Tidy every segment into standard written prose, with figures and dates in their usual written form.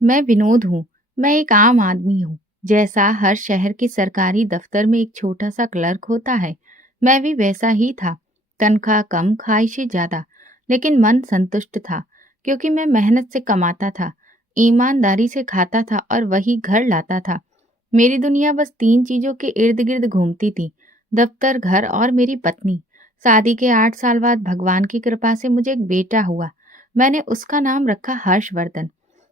मैं विनोद हूँ। मैं एक आम आदमी हूँ। जैसा हर शहर के सरकारी दफ्तर में एक छोटा सा क्लर्क होता है, मैं भी वैसा ही था। तनख्वाह कम, ख्वाहिशें ज्यादा, लेकिन मन संतुष्ट था, क्योंकि मैं मेहनत से कमाता था, ईमानदारी से खाता था और वही घर लाता था। मेरी दुनिया बस तीन चीजों के इर्द गिर्द घूमती थी: दफ्तर, घर और मेरी पत्नी। शादी के 8 साल बाद भगवान की कृपा से मुझे एक बेटा हुआ। मैंने उसका नाम रखा हर्षवर्धन।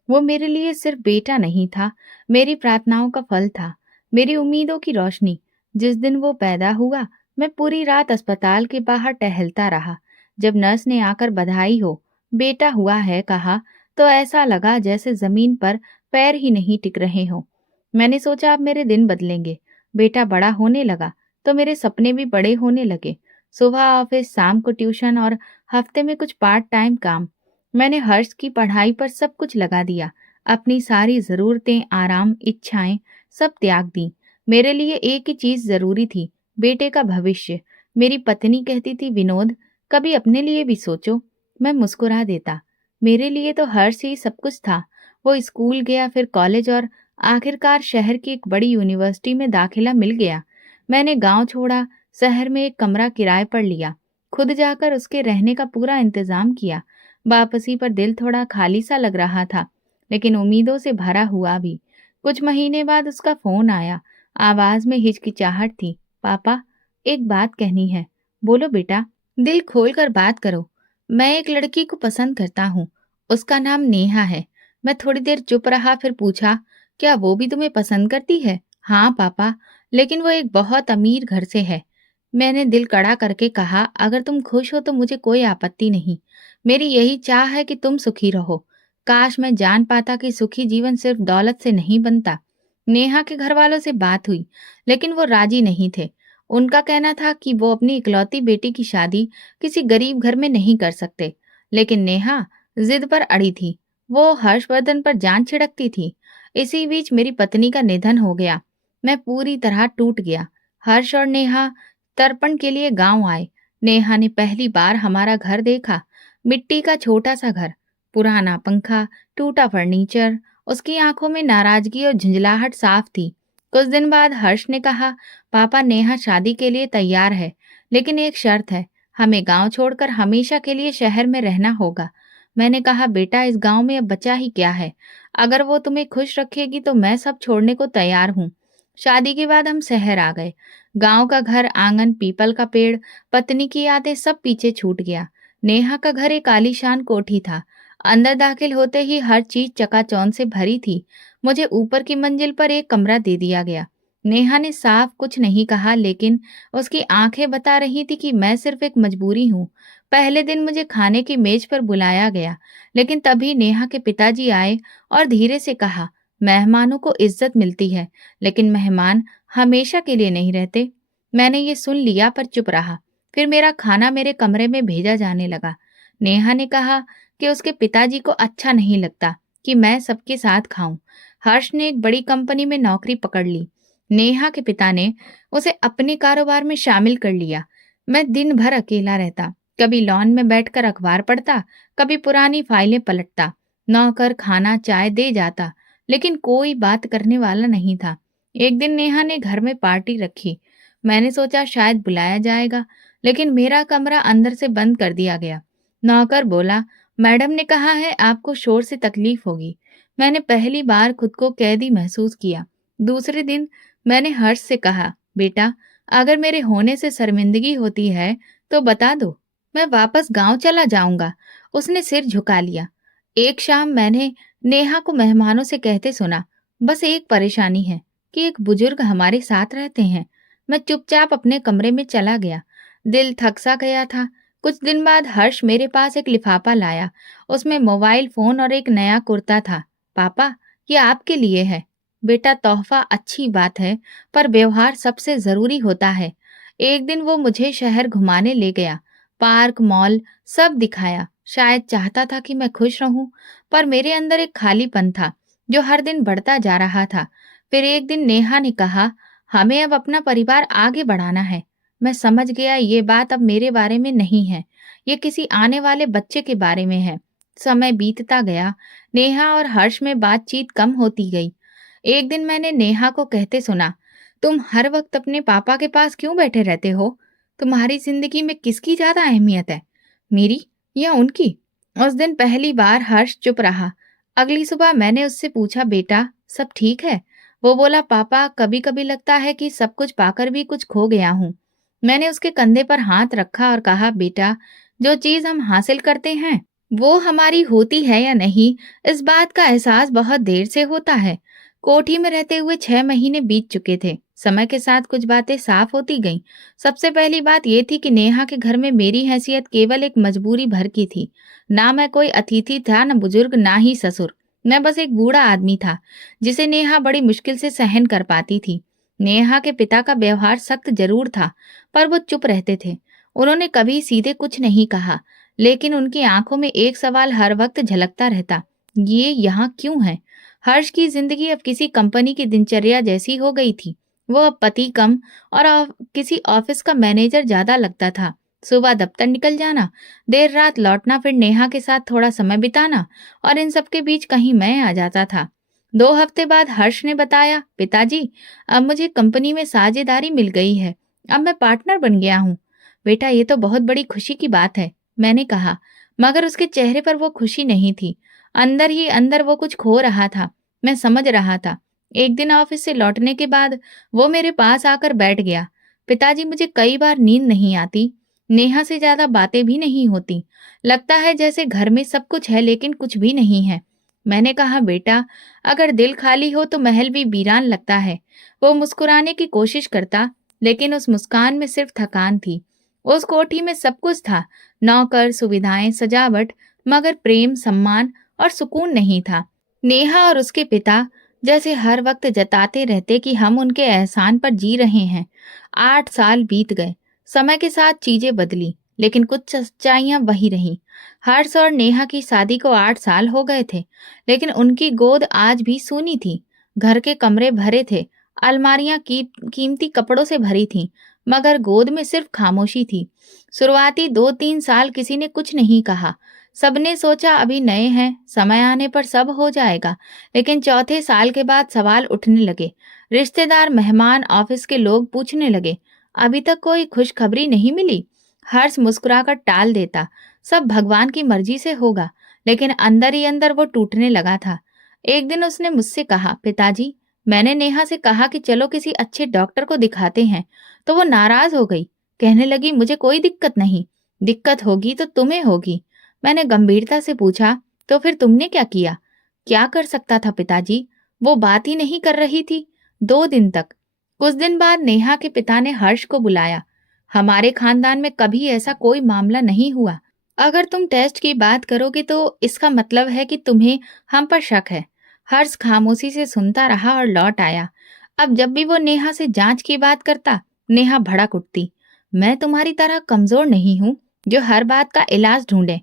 वो मेरे लिए सिर्फ बेटा नहीं था, मेरी प्रार्थनाओं का फल था, मेरी उम्मीदों की रोशनी। जिस दिन वो पैदा हुआ, मैं पूरी रात अस्पताल के बाहर टहलता रहा। जब नर्स ने आकर बधाई हो, बेटा हुआ है कहा, तो ऐसा लगा जैसे जमीन पर पैर ही नहीं टिक रहे हों। मैंने सोचा अब मेरे दिन बदलेंगे। बेटा बड़ा होने लगा, तो मेरे सपने भी बड़े होने लगे। सुबह ऑफिस, शाम को ट्यूशन और हफ्ते में कुछ पार्ट टाइम काम। मैंने हर्ष की पढ़ाई पर सब कुछ लगा दिया। अपनी सारी ज़रूरतें, आराम, इच्छाएं सब त्याग दी। मेरे लिए एक ही चीज़ ज़रूरी थी: बेटे का भविष्य। मेरी पत्नी कहती थी, विनोद, कभी अपने लिए भी सोचो। मैं मुस्कुरा देता। मेरे लिए तो हर्ष ही सब कुछ था। वो स्कूल गया, फिर कॉलेज और आखिरकार शहर की एक बड़ी यूनिवर्सिटी में दाखिला मिल गया। मैंने गांव छोड़ा, शहर में एक कमरा किराए पर लिया, खुद जाकर उसके रहने का पूरा इंतजाम किया। वापसी पर दिल थोड़ा खाली सा लग रहा था, लेकिन उम्मीदों से भरा हुआ भी। कुछ महीने बाद उसका फोन आया। आवाज में हिचकिचाहट थी। पापा, एक बात कहनी है। बोलो बेटा, दिल खोल कर बात करो। मैं एक लड़की को पसंद करता हूँ। उसका नाम नेहा है। मैं थोड़ी देर चुप रहा, फिर पूछा, क्या वो भी तुम्हें पसंद करती है? हाँ पापा, लेकिन वो एक बहुत अमीर घर से है। मैंने दिल कड़ा करके कहा, अगर तुम खुश हो तो मुझे कोई आपत्ति नहीं। मेरी यही चाह है कि तुम सुखी रहो। काश मैं जान पाता कि सुखी जीवन सिर्फ दौलत से नहीं बनता। नेहा के घर वालों से बात हुई, लेकिन वो राजी नहीं थे। उनका कहना था कि वो अपनी इकलौती बेटी की शादी किसी गरीब घर में नहीं कर सकते। लेकिन नेहा जिद पर अड़ी थी। वो हर्षवर्धन पर जान छिड़कती थी। इसी बीच मेरी पत्नी का निधन हो गया। मैं पूरी तरह टूट गया। हर्ष और नेहा तर्पण के लिए गांव आए। नेहा ने पहली बार हमारा घर देखा। मिट्टी का छोटा सा घर, पुराना पंखा, टूटा फर्नीचर। उसकी आंखों में नाराजगी और झुंझलाहट साफ थी। कुछ दिन बाद हर्ष ने कहा, पापा, नेहा शादी के लिए तैयार है, लेकिन एक शर्त है, हमें गांव छोड़कर हमेशा के लिए शहर में रहना होगा। मैंने कहा, बेटा, इस गांव में अब बचा ही क्या है? अगर वो तुम्हें खुश रखेगी तो मैं सब छोड़ने को तैयार हूँ। शादी के बाद हम शहर आ गए। गांव का घर, आंगन, पीपल का पेड़, पत्नी की यादें सब पीछे छूट गया। नेहा का घर एक आलीशान कोठी था। अंदर दाखिल होते ही हर चीज चकाचौंध से भरी थी। मुझे ऊपर की मंजिल पर एक कमरा दे दिया गया। नेहा ने साफ कुछ नहीं कहा, लेकिन उसकी आंखें बता रही थी कि मैं सिर्फ एक मजबूरी हूँ। पहले दिन मुझे खाने की मेज पर बुलाया गया, लेकिन तभी नेहा के पिताजी आए और धीरे से कहा, मेहमानों को इज्जत मिलती है, लेकिन मेहमान हमेशा के लिए नहीं रहते। मैंने ये सुन लिया पर चुप रहा। फिर मेरा खाना मेरे कमरे में भेजा जाने लगा। नेहा ने कहा कि उसके पिताजी को अच्छा नहीं लगता कि मैं सबके साथ खाऊं। हर्ष ने एक बड़ी कंपनी में नौकरी पकड़ ली। नेहा के पिता ने उसे अपने कारोबार में शामिल कर लिया। मैं दिन भर अकेला रहता। कभी लॉन में बैठकर अखबार पढ़ता, कभी पुरानी फाइलें पलटता। नौकर खाना चाय दे जाता, लेकिन कोई बात करने वाला नहीं था। एक दिन नेहा ने घर में पार्टी रखी। मैंने सोचा शायद बुलाया जाएगा, लेकिन मेरा कमरा अंदर से बंद कर दिया गया। नौकर बोला, मैडम ने कहा है आपको शोर से तकलीफ होगी। मैंने पहली बार खुद को कैदी महसूस किया। दूसरे दिन मैंने हर्ष से कहा, बेटा, अगर मेरे होने से शर्मिंदगी होती है तो बता दो, मैं वापस गांव चला जाऊंगा। उसने सिर झुका लिया। एक शाम मैंने नेहा को मेहमानों से कहते सुना, बस एक परेशानी है कि एक बुजुर्ग हमारे साथ रहते हैं। मैं चुपचाप अपने कमरे में चला गया। दिल थक सा गया था। कुछ दिन बाद हर्ष मेरे पास एक लिफाफा लाया। उसमें मोबाइल फोन और एक नया कुर्ता था। पापा, ये आपके लिए है। बेटा, तोहफा अच्छी बात है, पर व्यवहार सबसे जरूरी होता है। एक दिन वो मुझे शहर घुमाने ले गया। पार्क, मॉल सब दिखाया। शायद चाहता था कि मैं खुश रहूं, पर मेरे अंदर एक खालीपन था जो हर दिन बढ़ता जा रहा था। फिर एक दिन नेहा ने कहा, हमें अब अपना परिवार आगे बढ़ाना है। मैं समझ गया ये बात अब मेरे बारे में नहीं है, ये किसी आने वाले बच्चे के बारे में है। समय बीतता गया। नेहा और हर्ष में बातचीत कम होती गई। एक दिन मैंने नेहा को कहते सुना, तुम हर वक्त अपने पापा के पास क्यों बैठे रहते हो? तुम्हारी जिंदगी में किसकी ज्यादा अहमियत है, मेरी या उनकी? उस दिन पहली बार हर्ष चुप रहा। अगली सुबह मैंने उससे पूछा, बेटा सब ठीक है? वो बोला, पापा कभी कभी लगता है कि सब कुछ पाकर भी कुछ खो गया हूँ। मैंने उसके कंधे पर हाथ रखा और कहा, बेटा जो चीज हम हासिल करते हैं वो हमारी होती है या नहीं, इस बात का एहसास बहुत देर से होता है। कोठी में रहते हुए 6 महीने बीत चुके थे। समय के साथ कुछ बातें साफ होती गईं। सबसे पहली बात ये थी कि नेहा के घर में मेरी हैसियत केवल एक मजबूरी भर की थी। ना मैं कोई अतिथि था, न बुजुर्ग, ना ही ससुर। मैं बस एक बूढ़ा आदमी था जिसे नेहा बड़ी मुश्किल से सहन कर पाती थी। नेहा के पिता का व्यवहार सख्त जरूर था, पर वो चुप रहते थे। उन्होंने कभी सीधे कुछ नहीं कहा, लेकिन उनकी आंखों में एक सवाल हर वक्त झलकता रहता, ये यहाँ क्यों है? हर्ष की जिंदगी अब किसी कंपनी की दिनचर्या जैसी हो गई थी। वो अब पति कम और किसी ऑफिस का मैनेजर ज्यादा लगता था। सुबह दफ्तर निकल जाना, देर रात लौटना, फिर नेहा के साथ थोड़ा समय बिताना, और इन सब के बीच कहीं मैं आ जाता था। 2 हफ्ते बाद हर्ष ने बताया, पिताजी अब मुझे कंपनी में साझेदारी मिल गई है, अब मैं पार्टनर बन गया हूँ। बेटा ये तो बहुत बड़ी खुशी की बात है, मैंने कहा। मगर उसके चेहरे पर वो खुशी नहीं थी। अंदर ही अंदर वो कुछ खो रहा था। मैं समझ रहा था। एक दिन ऑफिस से लौटने के बाद वो मेरे पास आकर बैठ गया। पिताजी मुझे कई बार नींद नहीं आती। नेहा से ज्यादा बातें भी नहीं होती। लगता है जैसे घर में सब कुछ है लेकिन कुछ भी नहीं है। मैंने कहा, बेटा अगर दिल खाली हो तो महल भी वीरान लगता है। वो मुस्कुराने की कोशिश करता, लेकिन उस मुस्कान में सिर्फ थकान थी। उस कोठी में सब कुछ था, नौकर, सुविधाएं, सजावट, मगर प्रेम, सम्मान और सुकून नहीं था। नेहा और उसके पिता जैसे हर वक्त जताते रहते कि हम उनके एहसान पर जी रहे हैं। 8 साल बीत गए। समय के साथ चीजें बदली, लेकिन कुछ सच्चाइयां वही रहीं। हर्ष और नेहा की शादी को 8 साल हो गए थे, लेकिन उनकी गोद आज भी सूनी थी। घर के कमरे भरे थे, अलमारियां कीमती कपड़ों से भरी थीं, मगर गोद में सिर्फ खामोशी थी। शुरुआती 2-3 साल किसी ने कुछ नहीं कहा। सबने सोचा अभी नए हैं, समय आने पर सब हो जाएगा। लेकिन चौथे साल के बाद सवाल उठने लगे। रिश्तेदार, मेहमान, ऑफिस के लोग पूछने लगे, अभी तक कोई खुशखबरी नहीं मिली? हर्ष मुस्कुराकर टाल देता, सब भगवान की मर्जी से होगा। लेकिन अंदर ही अंदर वो टूटने लगा था। एक दिन उसने मुझसे कहा, पिताजी मैंने नेहा से कहा कि चलो किसी अच्छे डॉक्टर को दिखाते हैं, तो वो नाराज हो गई। कहने लगी, मुझे कोई दिक्कत नहीं, दिक्कत होगी तो तुम्हें होगी। मैंने गंभीरता से पूछा, तो फिर तुमने क्या किया? क्या कर सकता था पिताजी? वो बात ही नहीं कर रही थी 2 दिन तक। कुछ दिन बाद नेहा के पिता ने हर्ष को बुलाया। हमारे खानदान में कभी ऐसा कोई मामला नहीं हुआ। अगर तुम टेस्ट की बात करोगे तो इसका मतलब है कि तुम्हें हम पर शक है। हर्ष खामोशी से सुनता रहा और लौट आया। अब जब भी वो नेहा से जांच की बात करता, नेहा भड़क उठती। मैं तुम्हारी तरह कमजोर नहीं हूँ जो हर बात का इलाज ढूंढे।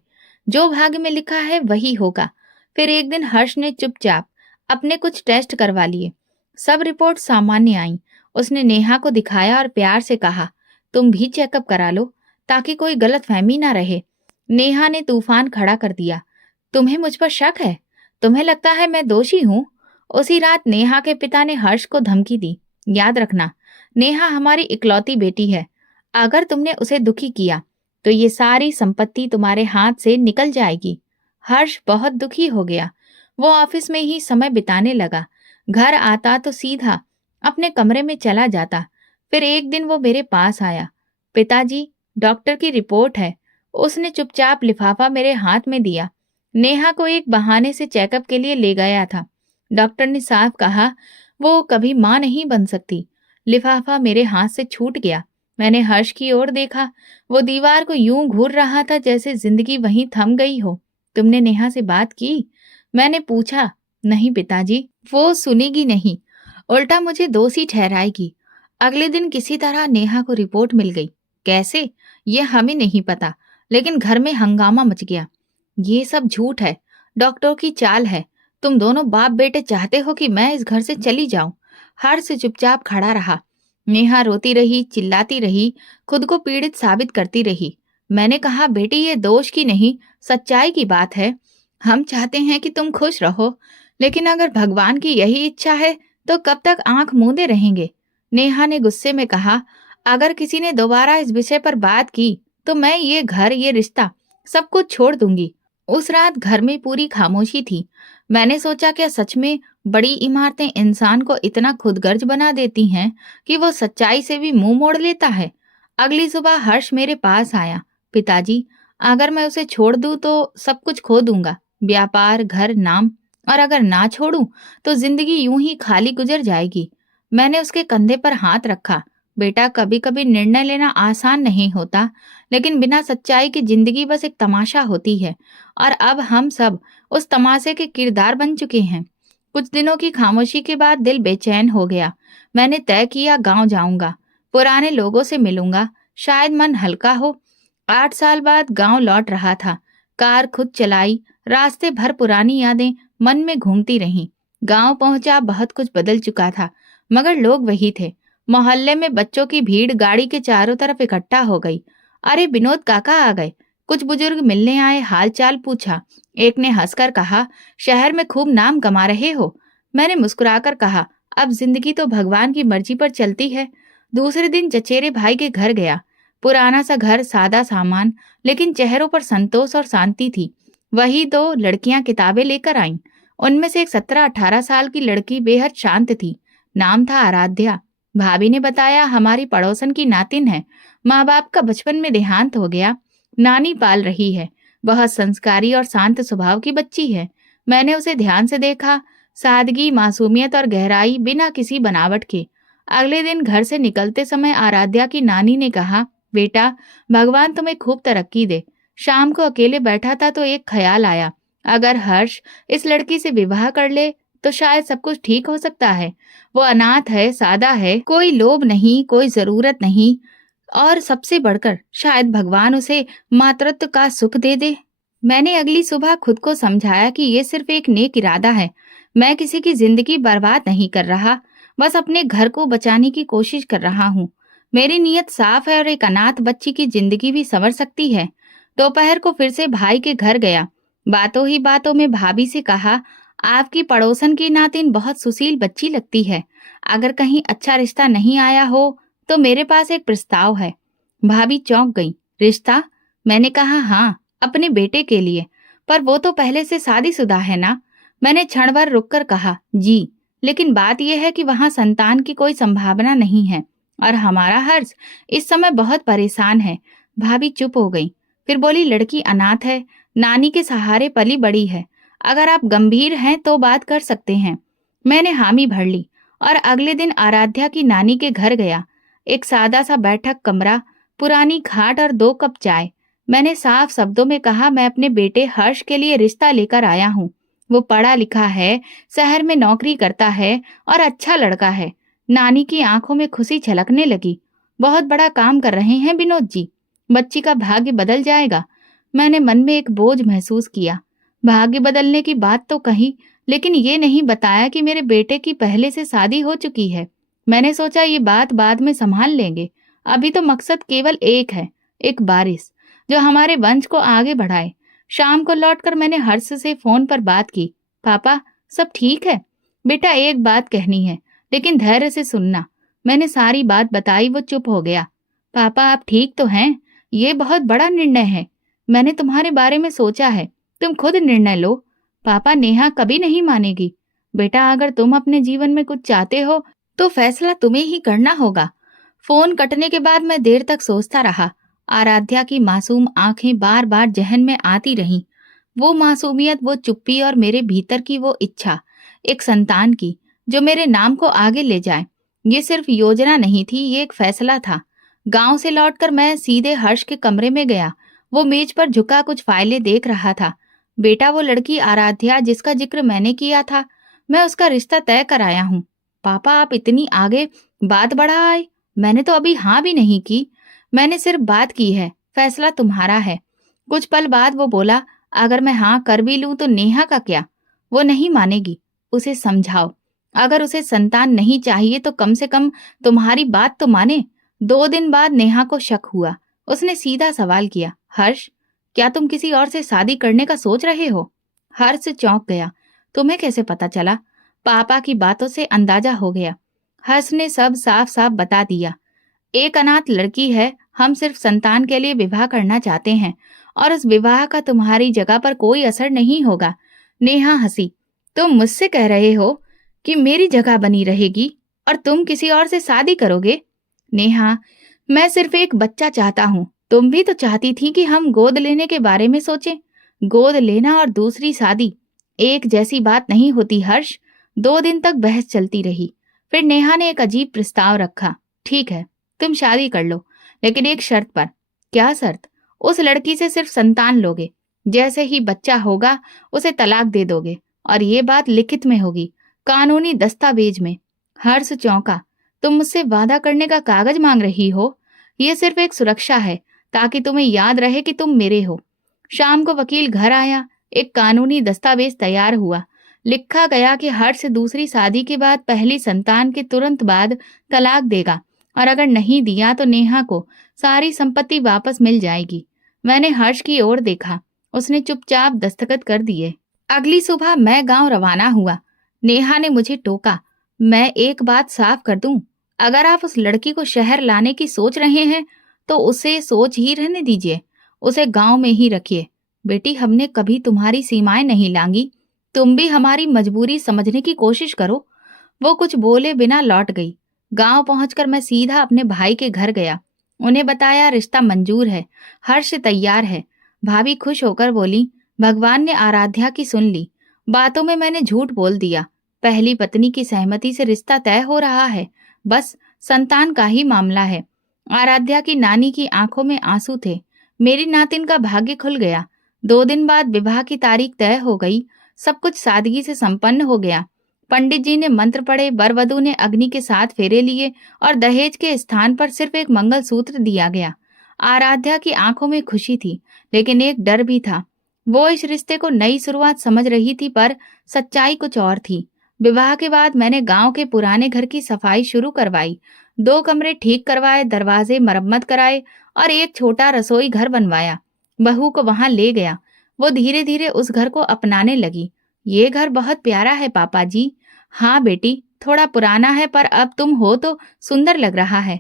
जो भाग्य में लिखा है वही होगा। फिर एक दिन हर्ष ने चुपचाप अपने कुछ टेस्ट करवा लिए। सब रिपोर्ट सामान्य आई। उसने नेहा को दिखाया और प्यार से कहा, तुम भी चेकअप करा लो ताकि कोई गलतफहमी ना रहे। नेहा ने तूफान खड़ा कर दिया। तुम्हें मुझ पर शक है? तुम्हें लगता है मैं दोषी हूँ? उसी रात नेहा के पिता ने हर्ष को धमकी दी, याद रखना, नेहा हमारी इकलौती बेटी है। अगर तुमने उसे दुखी किया तो ये सारी संपत्ति तुम्हारे हाथ से निकल जाएगी। हर्ष बहुत दुखी हो गया। वो ऑफिस में ही समय बिताने लगा। घर आता तो सीधा अपने कमरे में चला जाता। फिर एक दिन वो मेरे पास आया। पिताजी, डॉक्टर की रिपोर्ट है। उसने चुपचाप लिफाफा मेरे हाथ में दिया। नेहा को एक बहाने से चेकअप के लिए ले गया था। डॉक्टर ने साफ कहा, वो कभी मां नहीं बन सकती। लिफाफा मेरे हाथ से छूट गया। मैंने हर्ष की ओर देखा। वो दीवार को यूं घूर रहा था जैसे जिंदगी वहीं थम गई हो। तुमने नेहा से बात की? मैंने पूछा। नहीं पिताजी, वो सुनेगी नहीं, उल्टा मुझे दोषी ठहराएगी। अगले दिन किसी तरह नेहा को रिपोर्ट मिल गई। कैसे, ये हमें नहीं पता, लेकिन घर में हंगामा मच गया। ये सब झूठ है, डॉक्टर की चाल है। तुम दोनों बाप बेटे चाहते हो कि मैं इस घर से चली जाऊं। हर्ष चुपचाप खड़ा रहा। नेहा रोती रही, चिल्लाती रही, खुद को पीड़ित साबित करती रही। मैंने कहा, बेटी ये दोष की नहीं, सच्चाई की बात है। हम चाहते हैं कि तुम खुश रहो, लेकिन अगर भगवान की यही इच्छा है, तो कब तक आंख मूंदे रहेंगे? नेहा ने गुस्से में कहा, अगर किसी ने दोबारा इस विषय पर बात की, तो मैं ये घर, ये रिश्ता, सब कुछ छोड़ दूंगी। उस रात घर में पूरी खामोशी थी। मैंने सोचा, क्या सच में बड़ी इमारतें इंसान को इतना खुदगर्ज बना देती हैं कि वो सच्चाई से भी मुंह मोड़ लेता है? अगली सुबह हर्ष मेरे पास आया। पिताजी, अगर मैं उसे छोड़ दूं तो सब कुछ खो दूंगा, व्यापार, घर, नाम। और अगर ना छोड़ूं तो जिंदगी यूं ही खाली गुजर जाएगी। मैंने उसके कंधे पर हाथ रखा। बेटा, कभी कभी निर्णय लेना आसान नहीं होता, लेकिन बिना सच्चाई की जिंदगी बस एक तमाशा होती है। और अब हम सब उस तमाशे के किरदार बन चुके हैं। कुछ दिनों की खामोशी के बाद दिल बेचैन हो गया। मैंने तय किया, गांव जाऊंगा, पुराने लोगों से मिलूंगा, शायद मन हल्का हो। 8 साल बाद गांव लौट रहा था। कार खुद चलाई, रास्ते भर पुरानी यादें मन में घूमती रहीं। गांव पहुंचा, बहुत कुछ बदल चुका था, मगर लोग वही थे। मोहल्ले में बच्चों की भीड़ गाड़ी के चारों तरफ इकट्ठा हो गई। अरे विनोद काका आ गए। कुछ बुजुर्ग मिलने आए, हालचाल पूछा। एक ने हंसकर कहा, शहर में खूब नाम कमा रहे हो। मैंने मुस्कुराकर कहा, अब जिंदगी तो भगवान की मर्जी पर चलती है। दूसरे दिन चचेरे भाई के घर गया। पुराना सा घर, सादा सामान, लेकिन चेहरों पर संतोष और शांति थी। वही दो लड़कियां किताबें लेकर आईं। उनमें से एक 17-18 साल की लड़की बेहद शांत थी। नाम था आराध्या। भाभी ने बताया, हमारी पड़ोसन की नातिन है। माँ बाप का बचपन में देहांत हो गया, नानी पाल रही है। बहुत संस्कारी और शांत स्वभाव की बच्ची है। मैंने उसे ध्यान से देखा, सादगी, मासूमियत और गहराई बिना किसी बनावट के। अगले दिन घर से निकलते समय आराध्या की नानी ने कहा, बेटा, भगवान तुम्हें खूब तरक्की दे। शाम को अकेले बैठा था तो एक ख्याल आया, अगर हर्ष इस लड़की से विवाह कर ले तो शायद सब कुछ ठीक हो सकता है। वो अनाथ है, सादा है, कोई लोभ नहीं, कोई जरूरत नहीं, और सबसे बढ़कर शायद भगवान उसे मातृत्व का सुख दे दे। मैंने अगली सुबह खुद को समझाया कि ये सिर्फ एक नेक इरादा है। मैं किसी की जिंदगी बर्बाद नहीं कर रहा, बस अपने घर को बचाने की कोशिश कर रहा हूँ। मेरी नीयत साफ है और एक अनाथ बच्ची की जिंदगी भी संवर सकती है। दोपहर को फिर से भाई के घर गया। बातों ही बातों में भाभी से कहा, आपकी पड़ोसन की नातिन बहुत सुशील बच्ची लगती है। अगर कहीं अच्छा रिश्ता नहीं आया हो तो मेरे पास एक प्रस्ताव है। भाभी चौंक गई। रिश्ता? मैंने कहा, हाँ, अपने बेटे के लिए। पर वो तो पहले से शादीशुदा है ना? मैंने क्षण भर रुककर कहा, जी, लेकिन बात यह है कि वहां संतान की कोई संभावना नहीं है और हमारा हर्ष इस समय बहुत परेशान है। भाभी चुप हो गई, फिर बोली, लड़की अनाथ है, नानी के सहारे पली बड़ी है। अगर आप गंभीर हैं तो बात कर सकते हैं। मैंने हामी भर ली और अगले दिन आराध्या की नानी के घर गया। एक सादा सा बैठक कमरा, पुरानी खाट और 2 कप चाय। मैंने साफ शब्दों में कहा, मैं अपने बेटे हर्ष के लिए रिश्ता लेकर आया हूँ। वो पढ़ा लिखा है, शहर में नौकरी करता है और अच्छा लड़का है। नानी की आंखों में खुशी छलकने लगी। बहुत बड़ा काम कर रहे हैं विनोद जी, बच्ची का भाग्य बदल जाएगा। मैंने मन में एक बोझ महसूस किया। भाग्य बदलने की बात तो कही, लेकिन ये नहीं बताया कि मेरे बेटे की पहले से शादी हो चुकी है। मैंने सोचा ये बात बाद में संभाल लेंगे, अभी तो मकसद केवल एक है, एक वारिस जो हमारे वंश को आगे बढ़ाए। शाम को लौटकर मैंने हर्ष से फोन पर बात की। पापा, सब ठीक है? बेटा, एक बात कहनी है, लेकिन धैर्य से सुनना। मैंने सारी बात बताई। वो चुप हो गया। पापा, आप ठीक तो हैं? ये बहुत बड़ा निर्णय है। मैंने तुम्हारे बारे में सोचा है, तुम खुद निर्णय लो। पापा, नेहा कभी नहीं मानेगी। बेटा, अगर तुम अपने जीवन में कुछ चाहते हो तो फैसला तुम्हें ही करना होगा। फोन कटने के बाद मैं देर तक सोचता रहा। आराध्या की मासूम आंखें बार बार जहन में आती रहीं। वो मासूमियत, वो चुप्पी और मेरे भीतर की वो इच्छा, एक संतान की जो मेरे नाम को आगे ले जाए। ये सिर्फ योजना नहीं थी, ये एक फैसला था। गांव से लौटकर मैं सीधे हर्ष के कमरे में गया। वो मेज पर झुका कुछ फाइलें देख रहा था। बेटा, वो लड़की आराध्या जिसका जिक्र मैंने किया था, मैं उसका रिश्ता तय कराया हूँ। पापा, आप इतनी आगे बात बढ़ा आए। मैंने तो अभी हाँ भी नहीं की, मैंने सिर्फ बात की है, फैसला तुम्हारा है। कुछ पल बाद वो बोला, अगर मैं हाँ कर भी लूं तो नेहा का क्या? वो नहीं मानेगी, उसे समझाओ। अगर उसे संतान नहीं चाहिए तो कम से कम तुम्हारी बात तो माने। 2 दिन बाद नेहा को शक हुआ। उसने सीधा सवाल किया, हर्ष, क्या तुम किसी और से शादी करने का सोच रहे हो? हर्ष चौंक गया। तुम्हें कैसे पता चला? पापा की बातों से अंदाजा हो गया। हर्ष ने सब साफ साफ बता दिया। एक अनाथ लड़की है, हम सिर्फ संतान के लिए विवाह करना चाहते हैं और उस विवाह का तुम्हारी जगह पर कोई असर नहीं होगा। नेहा हंसी। तुम मुझसे कह रहे हो कि मेरी जगह बनी रहेगी और तुम किसी और से शादी करोगे? नेहा, मैं सिर्फ एक बच्चा चाहता हूँ। तुम भी तो चाहती थी कि हम गोद लेने के बारे में सोचें। गोद लेना और दूसरी शादी एक जैसी बात नहीं होती हर्ष। 2 दिन तक बहस चलती रही। फिर नेहा ने एक अजीब प्रस्ताव रखा। ठीक है, तुम शादी कर लो, लेकिन एक शर्त पर। क्या शर्त? उस लड़की से सिर्फ संतान लोगे, जैसे ही बच्चा होगा उसे तलाक दे दोगे, और ये बात लिखित में होगी, कानूनी दस्तावेज में। हर्ष चौंका। तुम मुझसे वादा करने का कागज मांग रही हो? ये सिर्फ एक सुरक्षा है, ताकि तुम्हें याद रहे कि तुम मेरे हो। शाम को वकील घर आया। एक कानूनी दस्तावेज तैयार हुआ। लिखा गया कि हर्ष दूसरी शादी के बाद पहली संतान के तुरंत बाद तलाक देगा, और अगर नहीं दिया तो नेहा को सारी संपत्ति वापस मिल जाएगी। मैंने हर्ष की ओर देखा। उसने चुपचाप दस्तखत कर दिए। अगली सुबह मैं गांव रवाना हुआ। नेहा ने मुझे टोका। मैं एक बात साफ कर दूं, अगर आप उस लड़की को शहर लाने की सोच रहे हैं तो उसे सोच ही रहने दीजिए। उसे गांव में ही रखिए। बेटी, हमने कभी तुम्हारी सीमाएं नहीं लांगी। तुम भी हमारी मजबूरी समझने की कोशिश करो। वो कुछ बोले बिना लौट गई। गांव पहुंचकर मैं सीधा अपने भाई के घर गया। उन्हें बताया रिश्ता मंजूर है, हर्ष तैयार है। भाभी खुश होकर बोली, भगवान ने आराध्या की सुन ली। बातों में मैंने झूठ बोल दिया। पहली पत्नी की सहमति से रिश्ता तय हो रहा है, बस संतान का ही मामला है। आराध्या की नानी की आंखों में आंसू थे। मेरी नातिन का भाग्य खुल गया। 2 दिन बाद विवाह की तारीख तय हो गई। सब कुछ सादगी से संपन्न हो गया। पंडित जी ने मंत्र पढ़े, वर वधू ने अग्नि के 7 फेरे लिए और दहेज के स्थान पर सिर्फ एक मंगलसूत्र दिया गया। आराध्या की आंखों में खुशी थी, लेकिन एक डर भी था। वो इस रिश्ते को नई शुरुआत समझ रही थी, पर सच्चाई कुछ और थी। विवाह के बाद मैंने गांव के पुराने घर की सफाई शुरू करवाई। 2 कमरे ठीक करवाए, दरवाजे मरम्मत कराए और एक छोटा रसोई घर बनवाया। बहू को वहां ले गया। वो धीरे धीरे उस घर को अपनाने लगी। ये घर बहुत प्यारा है पापा जी। हाँ बेटी, थोड़ा पुराना है, पर अब तुम हो तो सुंदर लग रहा है।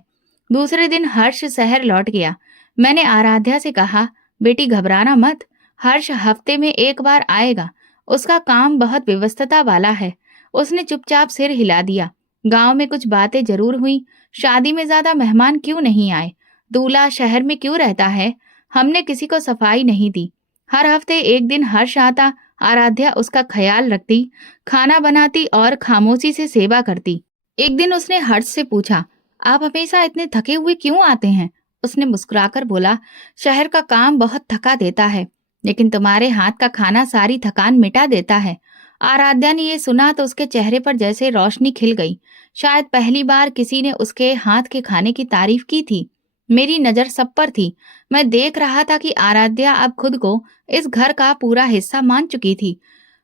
दूसरे दिन हर्ष शहर लौट गया। मैंने आराध्या से कहा, बेटी घबराना मत, हर्ष हफ्ते में एक बार आएगा। उसका काम बहुत व्यस्तता वाला है। उसने चुपचाप सिर हिला दिया। गांव में कुछ बातें जरूर हुई। शादी में ज्यादा मेहमान क्यों नहीं आए? दूल्हा शहर में क्यों रहता है? हमने किसी को सफाई नहीं दी। हर हफ्ते एक दिन हर्ष आता। आराध्या उसका ख्याल रखती, खाना बनाती और खामोशी से सेवा करती। एक दिन उसने हर्ष से पूछा, आप हमेशा इतने थके हुए क्यों आते हैं? उसने मुस्कुराकर बोला, शहर का काम बहुत थका देता है, लेकिन तुम्हारे हाथ का खाना सारी थकान मिटा देता है। आराध्या ने ये सुना तो उसके चेहरे पर जैसे रोशनी खिल गई। शायद पहली बार किसी ने उसके हाथ के खाने की तारीफ की थी। मेरी नजर सब पर थी। मैं देख रहा था कि आराध्या अब खुद को इस घर का पूरा हिस्सा मान चुकी थी।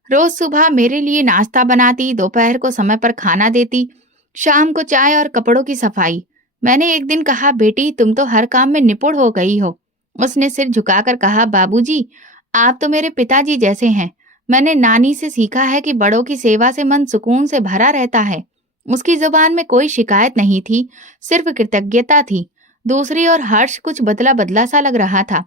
रोज सुबह मेरे लिए नाश्ता बनाती, दोपहर को समय पर खाना देती, शाम को चाय और कपड़ों की सफाई। मैंने एक दिन कहा, बेटी तुम तो हर काम में निपुण हो गई हो। उसने सिर झुकाकर कहा, बाबूजी आप तो मेरे पिताजी जैसे हैं। मैंने नानी से सीखा है कि बड़ों की सेवा से मन सुकून से भरा रहता है। उसकी जुबान में कोई शिकायत नहीं थी, सिर्फ कृतज्ञता थी। दूसरी ओर हर्ष कुछ बदला बदला सा लग रहा था।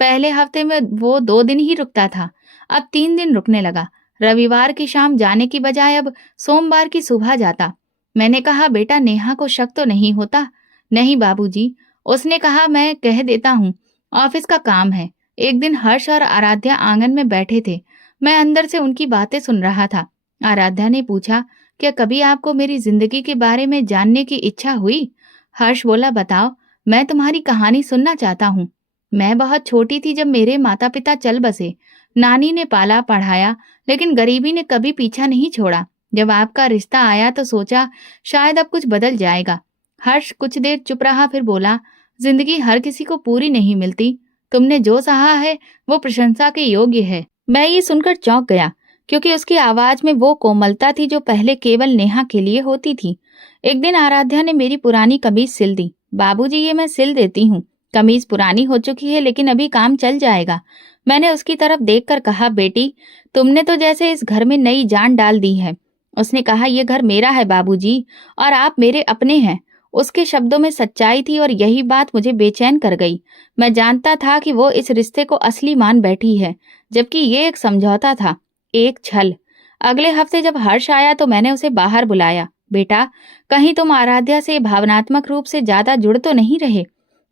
पहले हफ्ते में वो 2 दिन ही रुकता था, अब 3 दिन रुकने लगा। रविवार की शाम जाने की बजाय अब सोमवार की सुबह जाता। मैंने कहा, बेटा नेहा को शक तो नहीं होता? नहीं बाबूजी, उसने कहा, मैं कह देता हूँ, ऑफिस का काम है। एक दिन हर्ष और आराध्या आंगन में बैठे थे। मैं अंदर से उनकी बातें सुन रहा था। आराध्या ने पूछा, क्या कभी आपको मेरी जिंदगी के बारे में जानने की इच्छा हुई? हर्ष बोला, बताओ, मैं तुम्हारी कहानी सुनना चाहता हूँ। मैं बहुत छोटी थी जब मेरे माता पिता चल बसे। नानी ने पाला पढ़ाया, लेकिन गरीबी ने कभी पीछा नहीं छोड़ा। जब आपका रिश्ता आया तो सोचा शायद अब कुछ बदल जाएगा। हर्ष कुछ देर चुप रहा, फिर बोला, जिंदगी हर किसी को पूरी नहीं मिलती। तुमने जो सहा है वो प्रशंसा के योग्य है। मैं ये सुनकर चौंक गया, क्योंकि उसकी आवाज में वो कोमलता थी जो पहले केवल नेहा के लिए होती थी। एक दिन आराध्या ने मेरी पुरानी कमीज सिल दी। बाबूजी, ये मैं सिल देती हूँ। कमीज पुरानी हो चुकी है, लेकिन अभी काम चल जाएगा। मैंने उसकी तरफ देखकर कहा, बेटी, तुमने तो जैसे इस घर में नई जान डाल दी है। उसने कहा, ये घर मेरा है बाबूजी, और आप मेरे अपने हैं। उसके शब्दों में सच्चाई थी और यही बात मुझे बेचैन कर गई। मैं जानता था कि वो इस रिश्ते को असली मान बैठी है, जबकि ये एक समझौता था, एक छल। अगले हफ्ते जब हर्ष आया तो मैंने उसे बाहर बुलाया। बेटा, कहीं तुम आराध्या से भावनात्मक रूप से ज्यादा जुड़ तो नहीं रहे?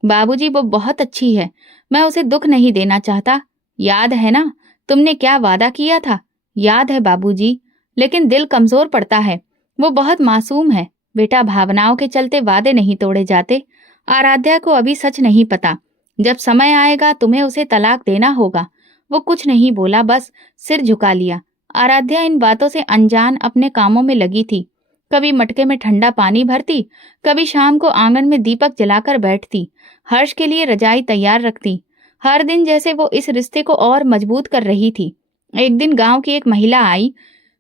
बाबूजी, वो बहुत अच्छी है, मैं उसे दुख नहीं देना चाहता। याद है ना, तुमने क्या वादा किया था? याद है बाबूजी, लेकिन दिल कमजोर पड़ता है। वो बहुत मासूम है। बेटा, भावनाओं के चलते वादे नहीं तोड़े जाते। आराध्या को अभी सच नहीं पता। जब समय आएगा तुम्हें उसे तलाक देना होगा। वो कुछ नहीं बोला, बस सिर झुका लिया। आराध्या इन बातों से अनजान अपने कामों में लगी थी। कभी मटके में ठंडा पानी भरती, कभी शाम को आंगन में दीपक जलाकर बैठती, हर्ष के लिए रजाई तैयार रखती। हर दिन जैसे वो इस रिश्ते को और मजबूत कर रही थी। एक दिन गांव की एक महिला आई।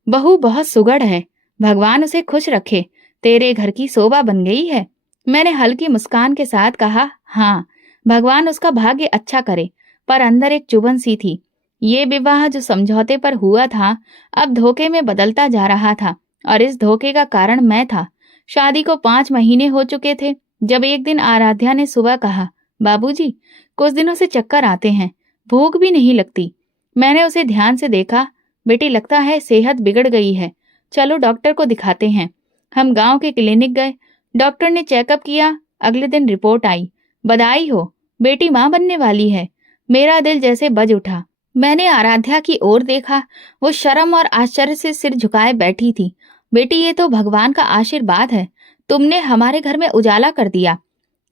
बहू बहुत सुघड़ है, भगवान उसे खुश रखे, तेरे घर की शोभा बन गई है। मैंने हल्की मुस्कान के साथ कहा, हाँ, भगवान उसका भाग्य अच्छा करे। पर अंदर एक चुभन सी थी। ये विवाह जो समझौते पर हुआ था, अब धोखे में बदलता जा रहा था, और इस धोखे का कारण मैं था। शादी को 5 महीने हो चुके थे जब एक दिन आराध्या ने सुबह कहा, बाबूजी, कुछ दिनों से चक्कर आते हैं, भूख भी नहीं लगती। मैंने उसे ध्यान से देखा। बेटी, लगता है सेहत बिगड़ गई है, चलो डॉक्टर को दिखाते हैं। हम गांव के क्लिनिक गए। डॉक्टर ने चेकअप किया। अगले दिन रिपोर्ट आई। बधाई हो, बेटी मां बनने वाली है। मेरा दिल जैसे बज उठा। मैंने आराध्या की ओर देखा। वो शर्म और आश्चर्य से सिर झुकाए बैठी थी। बेटी, ये तो भगवान का आशीर्वाद है, तुमने हमारे घर में उजाला कर दिया।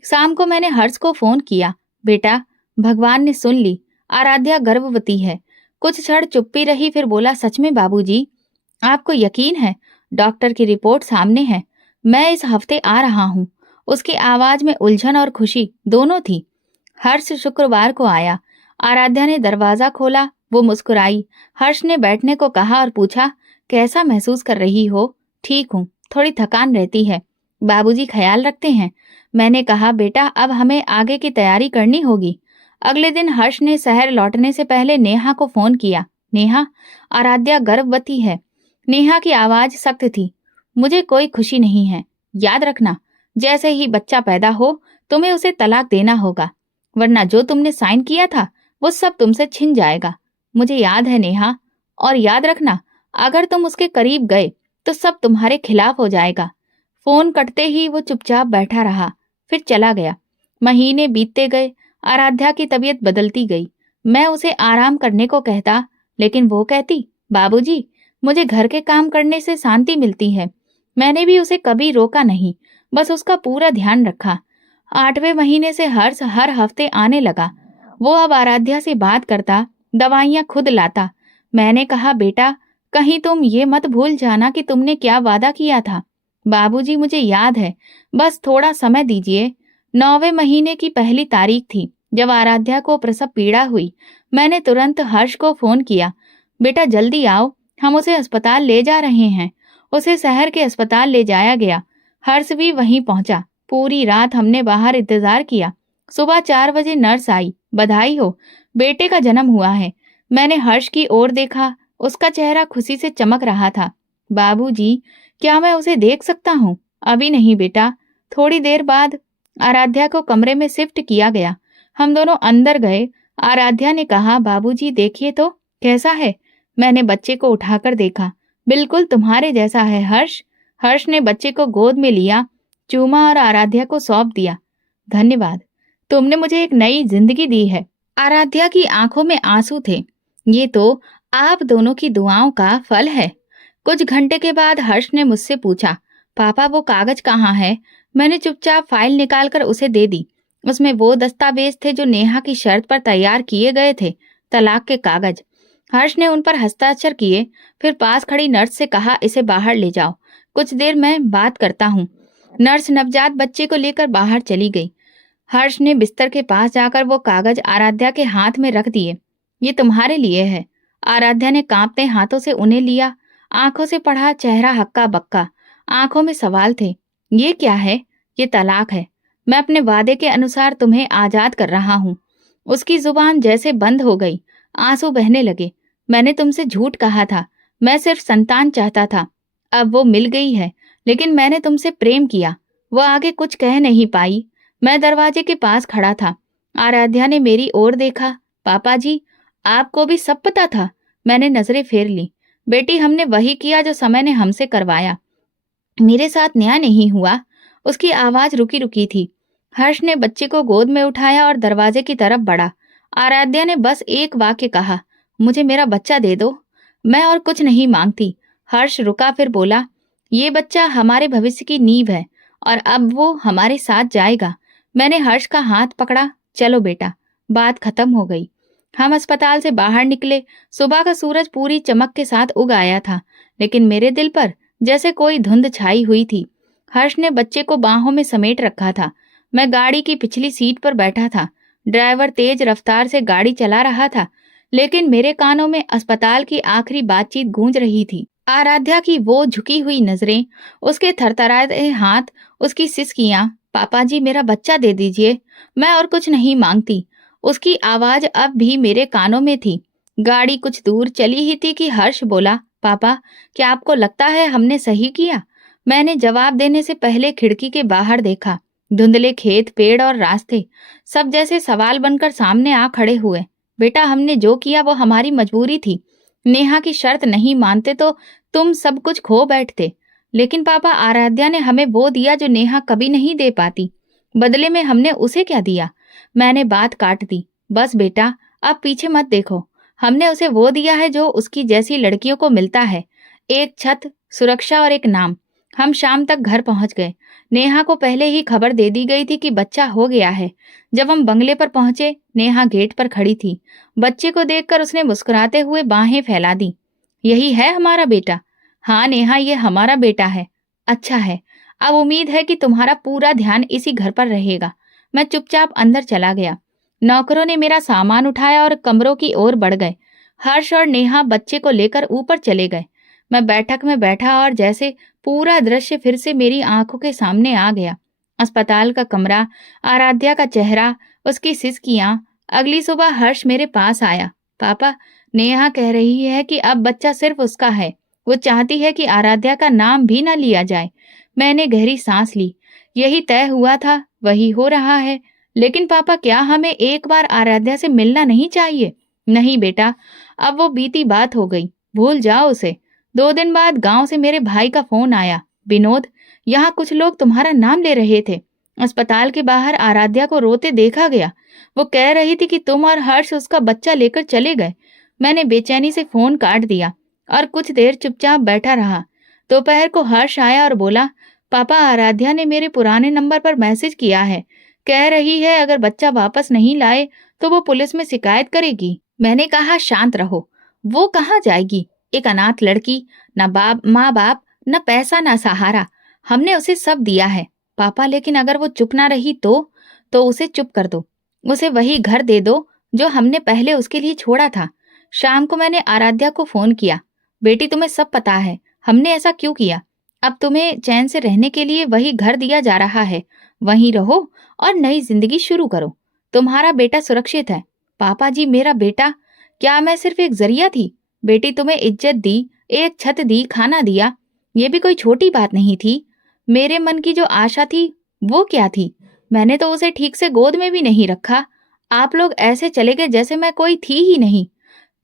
शाम को मैंने हर्ष को फोन किया। बेटा, भगवान ने सुन ली, आराध्या गर्भवती है। कुछ क्षण चुप्पी रही, फिर बोला, सच में बाबूजी? आपको यकीन है? डॉक्टर की रिपोर्ट सामने है। मैं इस हफ्ते आ रहा हूँ। उसकी आवाज में उलझन और खुशी दोनों थी। हर्ष शुक्रवार को आया। आराध्या ने दरवाजा खोला। वो मुस्कुराई। हर्ष ने बैठने को कहा और पूछा, कैसा महसूस कर रही हो? ठीक हूँ, थोड़ी थकान रहती है। बाबूजी ख्याल रखते हैं। मैंने कहा, बेटा, अब हमें आगे की तैयारी करनी होगी। अगले दिन हर्ष ने शहर लौटने से पहले नेहा को फोन किया। नेहा, आराध्या गर्भवती है। नेहा की आवाज सख्त थी। मुझे कोई खुशी नहीं है। याद रखना, जैसे ही बच्चा पैदा हो तुम्हें उसे तलाक देना होगा, वरना जो तुमने साइन किया था वो सब तुमसे छिन जाएगा। मुझे याद है नेहा, और याद रखना, अगर तुम उसके करीब गए तो सब तुम्हारे खिलाफ हो जाएगा। फोन कटते ही वो चुपचाप बैठा रहा, फिर चला गया। महीने बीतते गए। आराध्या की तबीयत बदलती गई। मैं उसे आराम करने को कहता, लेकिन वो कहती, बाबूजी, मुझे घर के काम करने से शांति मिलती है। मैंने भी उसे कभी रोका नहीं, बस उसका पूरा ध्यान रखा। 8वें महीने से हर्ष हर हफ्ते आने लगा। वो अब आराध्या से बात करता, दवाइयां खुद लाता। मैंने कहा, बेटा, कहीं तुम ये मत भूल जाना कि तुमने क्या वादा किया था। बाबूजी, मुझे याद है, बस थोड़ा समय दीजिए। 9वें महीने की पहली तारीख थी जब आराध्या को प्रसव पीड़ा हुई। मैंने तुरंत हर्ष को फोन किया, बेटा जल्दी आओ, हम उसे अस्पताल ले जा रहे हैं। उसे शहर के अस्पताल ले जाया गया। हर्ष भी वहीं पहुंचा। पूरी रात हमने बाहर इंतजार किया। सुबह 4 बजे नर्स आई। बधाई हो, बेटे का जन्म हुआ है। मैंने हर्ष की ओर देखा। उसका चेहरा खुशी से चमक रहा था। बाबूजी, क्या मैं उसे देख सकता हूँ? अभी नहीं बेटा, थोड़ी देर बाद। आराध्या को कमरे में शिफ्ट किया गया। हम दोनों अंदर गए। आराध्या ने कहा, बाबूजी देखिए तो कैसा है। मैंने बच्चे को उठाकर देखा। बिल्कुल तुम्हारे जैसा है हर्ष। हर्ष ने बच्चे को गोद में लिया, चूमा और आराध्या को सौंप दिया। धन्यवाद, तुमने मुझे एक नई जिंदगी दी है। आराध्या की आंखों में आंसू थे। ये तो आप दोनों की दुआओं का फल है। कुछ घंटे के बाद हर्ष ने मुझसे पूछा, पापा वो कागज कहाँ है? मैंने चुपचाप फाइल निकालकर उसे दे दी। उसमें वो दस्तावेज थे जो नेहा की शर्त पर तैयार किए गए थे, तलाक के कागज। हर्ष ने उन पर हस्ताक्षर किए, फिर पास खड़ी नर्स से कहा, इसे बाहर ले जाओ, कुछ देर मैं बात करता हूँ। नर्स नवजात बच्चे को लेकर बाहर चली गई। हर्ष ने बिस्तर के पास जाकर वो कागज आराध्या के हाथ में रख दिए। ये तुम्हारे लिए है। आराध्या ने कांपते हाथों से उन्हें लिया, आंखों से पढ़ा, चेहरा हक्का बक्का, आंखों में सवाल थे। ये क्या है? ये तलाक है। मैं अपने वादे के अनुसार तुम्हें आजाद कर रहा हूँ। उसकी जुबान जैसे बंद हो गई। आंसू बहने लगे। मैंने तुमसे झूठ कहा था, मैं सिर्फ संतान चाहता था। अब वो मिल गई है, लेकिन मैंने तुमसे प्रेम किया। वो आगे कुछ कह नहीं पाई। मैं दरवाजे के पास खड़ा था। आराध्या ने मेरी ओर देखा। पापा जी, आपको भी सब पता था? मैंने नजरें फेर ली। बेटी, हमने वही किया जो समय ने हमसे करवाया। मेरे साथ न्याय नहीं हुआ। उसकी आवाज रुकी रुकी थी। हर्ष ने बच्चे को गोद में उठाया और दरवाजे की तरफ बढ़ा। आराध्या ने बस एक वाक्य कहा, मुझे मेरा बच्चा दे दो, मैं और कुछ नहीं मांगती। हर्ष रुका, फिर बोला, ये बच्चा हमारे भविष्य की नींव है और अब वो हमारे साथ जाएगा। मैंने हर्ष का हाथ पकड़ा। चलो बेटा। बात खत्म हो गई। हम अस्पताल से बाहर निकले। सुबह का सूरज पूरी चमक के साथ उग आया था, लेकिन मेरे दिल पर जैसे कोई धुंध छाई हुई थी। हर्ष ने बच्चे को बाहों में समेट रखा था। मैं गाड़ी की पिछली सीट पर बैठा था। ड्राइवर तेज रफ्तार से गाड़ी चला रहा था, लेकिन मेरे कानों में अस्पताल की आखिरी बातचीत गूंज रही थी। आराध्या की वो झुकी हुई नजरें, उसके थरथराते हाथ, उसकी सिसकियां, पापा जी मेरा बच्चा दे दीजिए, मैं और कुछ नहीं मांगती। उसकी आवाज अब भी मेरे कानों में थी। गाड़ी कुछ दूर चली ही थी कि हर्ष बोला, पापा, क्या आपको लगता है हमने सही किया? मैंने जवाब देने से पहले खिड़की के बाहर देखा। धुंधले खेत, पेड़ और रास्ते सब जैसे सवाल बनकर सामने आ खड़े हुए। बेटा, हमने जो किया वो हमारी मजबूरी थी। नेहा की शर्त नहीं मानते तो तुम सब कुछ खो बैठते। लेकिन पापा, आराध्या ने हमें वो दिया जो नेहा कभी नहीं दे पाती। बदले में हमने उसे क्या दिया? मैंने बात काट दी। बस बेटा, अब पीछे मत देखो। हमने उसे वो दिया है जो उसकी जैसी लड़कियों को मिलता है, एक छत, सुरक्षा और एक नाम। हम शाम तक घर पहुंच गए। नेहा को पहले ही खबर दे दी गई थी कि बच्चा हो गया है। जब हम बंगले पर पहुंचे, नेहा गेट पर खड़ी थी। बच्चे को देखकर उसने मुस्कुराते हुए बाहें फैला दी। यही है हमारा बेटा? हाँ नेहा, ये हमारा बेटा है। अच्छा है, अब उम्मीद है कि तुम्हारा पूरा ध्यान इसी घर पर रहेगा। मैं चुपचाप अंदर चला गया। नौकरों ने मेरा सामान उठाया और कमरों की ओर बढ़ गए। हर्ष और नेहा बच्चे को लेकर ऊपर चले गए। मैं बैठक में बैठा और जैसे पूरा दृश्य फिर से मेरी आंखों के सामने आ गया। अस्पताल का कमरा, आराध्या का चेहरा, उसकी सिसकियां। अगली सुबह हर्ष मेरे पास आया। पापा, नेहा कह रही है कि अब बच्चा सिर्फ उसका है। वो चाहती है कि आराध्या का नाम भी ना लिया जाए। मैंने गहरी सांस ली। यही तय हुआ था, वही हो रहा है। लेकिन पापा, क्या हमें एक बार आराध्या से मिलना नहीं चाहिए? नहीं बेटा, अब वो बीती बात हो गई, भूल जाओ उसे। 2 दिन बाद गांव से मेरे भाई का फोन आया। विनोद, यहाँ कुछ लोग तुम्हारा नाम ले रहे थे। अस्पताल के बाहर आराध्या को रोते देखा गया। वो कह रही थी कि तुम और हर्ष उसका बच्चा लेकर चले गए। मैंने बेचैनी से फोन काट दिया और कुछ देर चुपचाप बैठा रहा। दोपहर को हर्ष आया और बोला, पापा, आराध्या ने मेरे पुराने नंबर पर मैसेज किया है। कह रही है अगर बच्चा वापस नहीं लाए तो वो पुलिस में शिकायत करेगी। मैंने कहा, शांत रहो। वो कहाँ जाएगी? एक अनाथ लड़की, न बाप, माँ बाप, न पैसा, न सहारा। हमने उसे सब दिया है। पापा, लेकिन अगर वो चुप ना रही तो उसे चुप कर दो। उसे वही घर दे दो जो हमने पहले उसके लिए छोड़ा था। शाम को मैंने आराध्या को फोन किया। बेटी, तुम्हें सब पता है हमने ऐसा क्यों किया। अब तुम्हें चैन से रहने के लिए वही घर दिया जा रहा है। वहीं रहो और नई जिंदगी शुरू करो। तुम्हारा बेटा सुरक्षित है। पापा जी, मेरा बेटा? क्या मैं सिर्फ एक जरिया थी? बेटी, तुम्हें इज्जत दी, एक छत दी, खाना दिया। ये भी कोई छोटी बात नहीं थी। मेरे मन की जो आशा थी वो क्या थी? मैंने तो उसे ठीक से गोद में भी नहीं रखा। आप लोग ऐसे चले गए जैसे मैं कोई थी ही नहीं।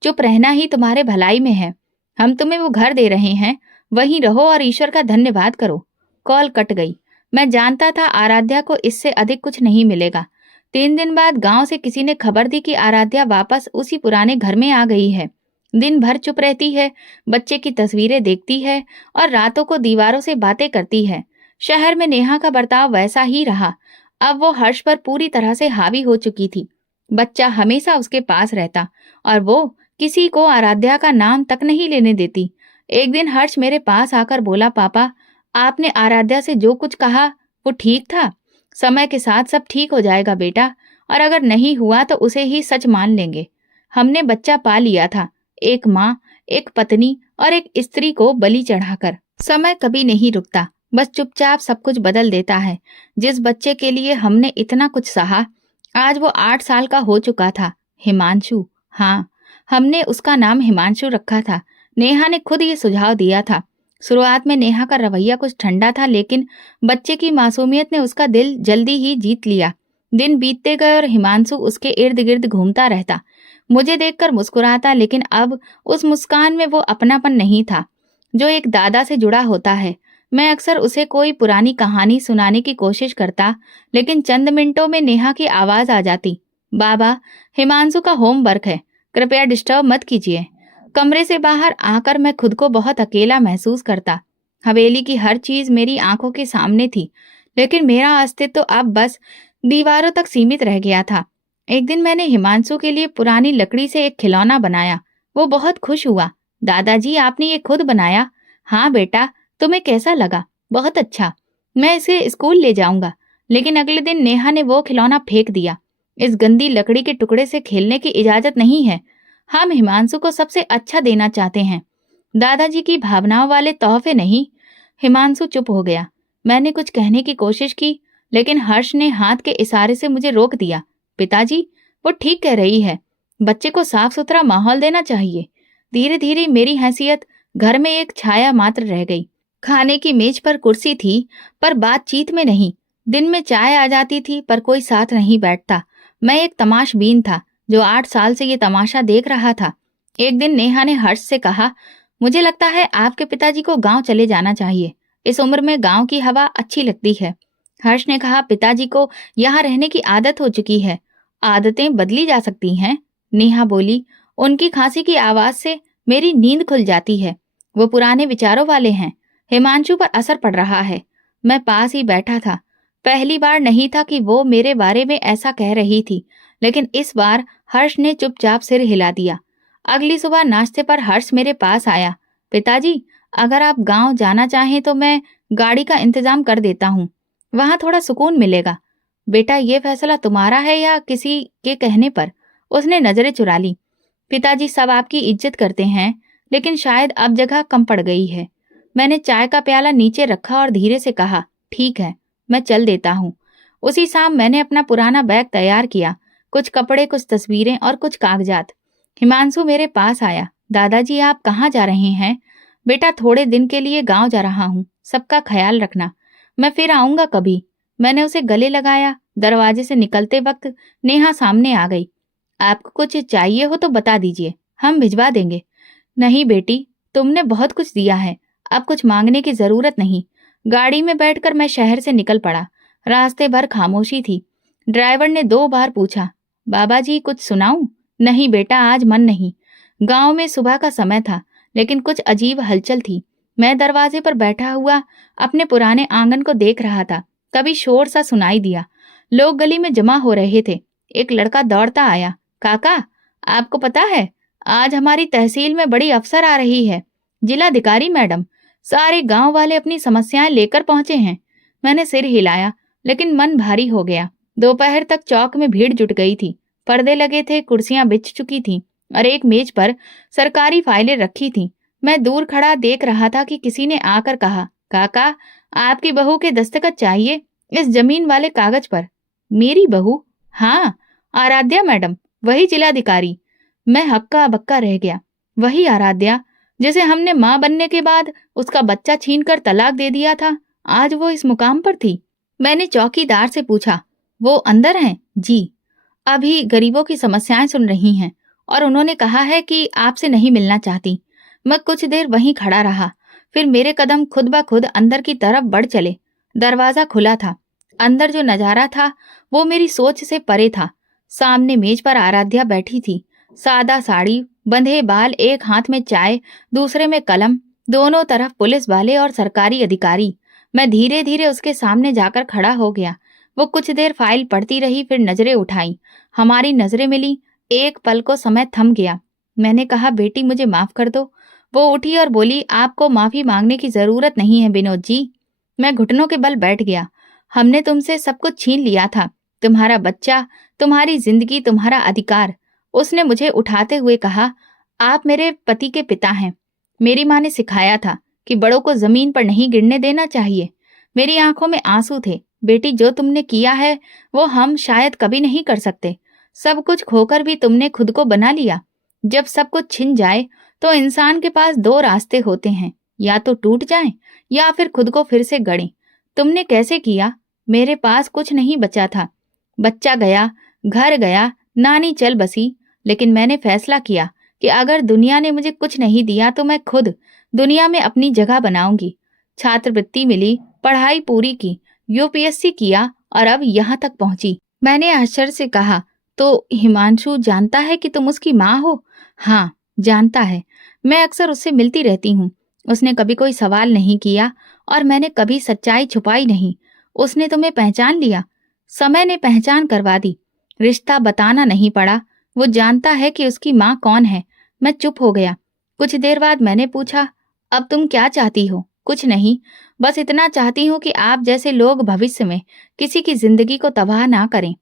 चुप रहना ही तुम्हारे भलाई में है। हम तुम्हें वो घर दे रहे हैं, वहीं रहो और ईश्वर का धन्यवाद करो। कॉल कट गई। मैं जानता था आराध्या को इससे अधिक कुछ नहीं मिलेगा। 3 दिन बाद गांव से किसी ने खबर दी कि आराध्या वापस उसी पुराने घर में आ गई है। दिन भर चुप रहती है, बच्चे की तस्वीरें देखती है और रातों को दीवारों से बातें करती है। शहर में नेहा का बर्ताव वैसा ही रहा। अब वो हर्ष पर पूरी तरह से हावी हो चुकी थी। बच्चा हमेशा उसके पास रहता और वो किसी को आराध्या का नाम तक नहीं लेने देती। एक दिन हर्ष मेरे पास आकर बोला, पापा, आपने आराध्या से जो कुछ कहा वो ठीक था। समय के साथ सब ठीक हो जाएगा बेटा, और अगर नहीं हुआ तो उसे ही सच मान लेंगे। हमने बच्चा पा लिया था, एक माँ, एक पत्नी और एक स्त्री को बलि चढ़ाकर। समय कभी नहीं रुकता, बस चुपचाप सब कुछ बदल देता है। जिस बच्चे के लिए हमने इतना कुछ सहा, आज वो 8 साल का हो चुका था। हिमांशु। हाँ, हमने उसका नाम हिमांशु रखा था। नेहा ने खुद ये सुझाव दिया था। शुरुआत में नेहा का रवैया कुछ ठंडा था, लेकिन बच्चे की मासूमियत ने उसका दिल जल्दी ही जीत लिया। दिन बीतते गए और हिमांशु उसके इर्द गिर्द घूमता रहता। मुझे देखकर मुस्कुराता, लेकिन अब उस मुस्कान में वो अपनापन नहीं था जो एक दादा से जुड़ा होता है। मैं अक्सर उसे कोई पुरानी कहानी सुनाने की कोशिश करता, लेकिन चंद मिनटों में नेहा की आवाज आ जाती, बाबा, हिमांशु का होमवर्क है, कृपया डिस्टर्ब मत कीजिए। कमरे से बाहर आकर मैं खुद को बहुत अकेला महसूस करता। हवेली की हर चीज मेरी आंखों के सामने थी, लेकिन मेरा अस्तित्व तो अब बस दीवारों तक सीमित रह गया था। एक दिन मैंने हिमांशु के लिए पुरानी लकड़ी से एक खिलौना बनाया। वो बहुत खुश हुआ। दादाजी, आपने ये खुद बनाया? हाँ बेटा, तुम्हें कैसा लगा? बहुत अच्छा, मैं इसे स्कूल ले जाऊंगा। लेकिन अगले दिन नेहा ने वो खिलौना फेंक दिया। इस गंदी लकड़ी के टुकड़े से खेलने की इजाजत नहीं है। हम हिमांशु को सबसे अच्छा देना चाहते हैं, दादाजी की भावनाओं वाले तोहफे नहीं। हिमांशु चुप हो गया। मैंने कुछ कहने की कोशिश की, लेकिन हर्ष ने हाथ के इशारे से मुझे रोक दिया। पिताजी, वो ठीक कह रही है, बच्चे को साफ सुथरा माहौल देना चाहिए। धीरे धीरे मेरी हैसियत घर में एक छाया मात्र रह गई। खाने की मेज पर कुर्सी थी, पर बातचीत में नहीं। दिन में चाय आ जाती थी, पर कोई साथ नहीं बैठता। मैं एक तमाशबीन था जो 8 साल से ये तमाशा देख रहा था। एक दिन नेहा ने हर्ष से कहा, मुझे लगता है आपके पिताजी को गांव चले जाना चाहिए। इस उम्र में गांव की हवा अच्छी लगती है। हर्ष ने कहा, पिताजी को यहाँ रहने की आदत हो चुकी है, आदतें बदली जा सकती हैं। नेहा बोली, उनकी खांसी की आवाज से मेरी नींद खुल जाती है। वो पुराने विचारों वाले हैं, हिमांशु पर असर पड़ रहा है। मैं पास ही बैठा था। पहली बार नहीं था कि वो मेरे बारे में ऐसा कह रही थी, लेकिन इस बार हर्ष ने चुपचाप सिर हिला दिया। अगली सुबह नाश्ते पर हर्ष मेरे पास आया। पिताजी, अगर आप गांव जाना चाहें तो मैं गाड़ी का इंतजाम कर देता हूँ, वहां थोड़ा सुकून मिलेगा। बेटा, ये फैसला तुम्हारा है या किसी के कहने पर? उसने नजरें चुरा ली। पिताजी, सब आपकी इज्जत करते हैं, लेकिन शायद अब जगह कम पड़ गई है। मैंने चाय का प्याला नीचे रखा और धीरे से कहा, ठीक है, मैं चल देता हूँ। उसी शाम मैंने अपना पुराना बैग तैयार किया, कुछ कपड़े, कुछ तस्वीरें और कुछ कागजात। हिमांशु मेरे पास आया। दादाजी, आप कहाँ जा रहे हैं? बेटा, थोड़े दिन के लिए गांव जा रहा हूँ, सबका ख्याल रखना, मैं फिर आऊंगा कभी। मैंने उसे गले लगाया। दरवाजे से निकलते वक्त नेहा सामने आ गई। आपको कुछ चाहिए हो तो बता दीजिए, हम भिजवा देंगे। नहीं बेटी, तुमने बहुत कुछ दिया है, अब कुछ मांगने की जरूरत नहीं। गाड़ी में बैठकर मैं शहर से निकल पड़ा। रास्ते भर खामोशी थी। ड्राइवर ने 2 बार पूछा, बाबा जी कुछ सुनाऊं? नहीं बेटा, आज मन नहीं। गांव में सुबह का समय था, लेकिन कुछ अजीब हलचल थी। मैं दरवाजे पर बैठा हुआ अपने पुराने आंगन को देख रहा था। तभी शोर सा सुनाई दिया। लोग गली में जमा हो रहे थे। एक लड़का दौड़ता आया। काका, आपको पता है, आज हमारी तहसील में बड़ी अफसर आ रही है, जिलाधिकारी मैडम। सारे गांव वाले अपनी समस्याएं लेकर पहुंचे हैं। मैंने सिर हिलाया, लेकिन मन भारी हो गया। दोपहर तक चौक में भीड़ जुट गई थी। पर्दे लगे थे, कुर्सियां बिछ चुकी थीं और एक मेज पर सरकारी फाइलें रखी थीं। मैं दूर खड़ा देख रहा था कि किसी ने आकर कहा, काका, आपकी बहू के दस्तखत चाहिए इस जमीन वाले कागज पर। मेरी बहू? हाँ, आराध्या मैडम, वही जिलाधिकारी। मैं हक्का बक्का रह गया। वही आराध्या जिसे हमने मां बनने के बाद उसका बच्चा छीनकर तलाक दे दिया था, आज वो इस मुकाम पर थी। मैंने चौकीदार से पूछा, वो अंदर हैं? जी, अभी गरीबों की समस्याएं सुन रही हैं और उन्होंने कहा है कि आपसे नहीं मिलना चाहती। मैं कुछ देर वहीं खड़ा रहा, फिर मेरे कदम खुद ब खुद अंदर की तरफ बढ़ चले। दरवाजा खुला था। अंदर जो नजारा था वो मेरी सोच से परे था। सामने मेज पर आराध्या बैठी थी। सादा साड़ी, बंधे बाल, एक हाथ में चाय, दूसरे में कलम, दोनों तरफ पुलिस वाले और सरकारी अधिकारी। मैं धीरे धीरे उसके सामने जाकर खड़ा हो गया। वो कुछ देर फाइल पढ़ती रही, फिर नजरें उठाई। हमारी नजरें मिली। एक पल को समय थम गया। मैंने कहा, बेटी मुझे माफ कर दो। वो उठी और बोली, आपको माफी मांगने की जरूरत नहीं है विनोद जी। मैं घुटनों के बल बैठ गया। हमने तुमसे सब कुछ छीन लिया था, तुम्हारा बच्चा, तुम्हारी जिंदगी, तुम्हारा अधिकार। उसने मुझे उठाते हुए कहा, आप मेरे पति के पिता हैं। मेरी माँ ने सिखाया था कि बड़ों को जमीन पर नहीं गिरने देना चाहिए। मेरी आंखों में आंसू थे। बेटी, जो तुमने किया है वो हम शायद कभी नहीं कर सकते। सब कुछ खोकर भी तुमने खुद को बना लिया। जब सब कुछ छिन जाए तो इंसान के पास दो रास्ते होते हैं, या तो टूट जाएं या फिर खुद को फिर से गढ़ें। तुमने कैसे किया? मेरे पास कुछ नहीं बचा था। बच्चा गया, घर गया, नानी चल बसी, लेकिन मैंने फैसला किया कि अगर दुनिया ने मुझे कुछ नहीं दिया तो मैं खुद दुनिया में अपनी जगह बनाऊंगी। छात्रवृत्ति मिली, पढ़ाई पूरी की, यूपीएससी किया और अब यहाँ तक पहुंची। मैंने आश्चर्य से कहा, तो हिमांशु जानता है कि तुम उसकी माँ हो? हाँ, जानता है। मैं अक्सर उससे मिलती रहती हूँ। उसने कभी कोई सवाल नहीं किया और मैंने कभी सच्चाई छुपाई नहीं। उसने तुम्हें पहचान लिया। समय ने पहचान करवा दी। रिश्ता बताना नहीं पड़ा। वो जानता है कि उसकी माँ कौन है। मैं चुप हो गया। कुछ देर बाद मैंने पूछा, अब तुम क्या चाहती हो? कुछ नहीं, बस इतना चाहती हूँ कि आप जैसे लोग भविष्य में किसी की जिंदगी को तबाह ना करें।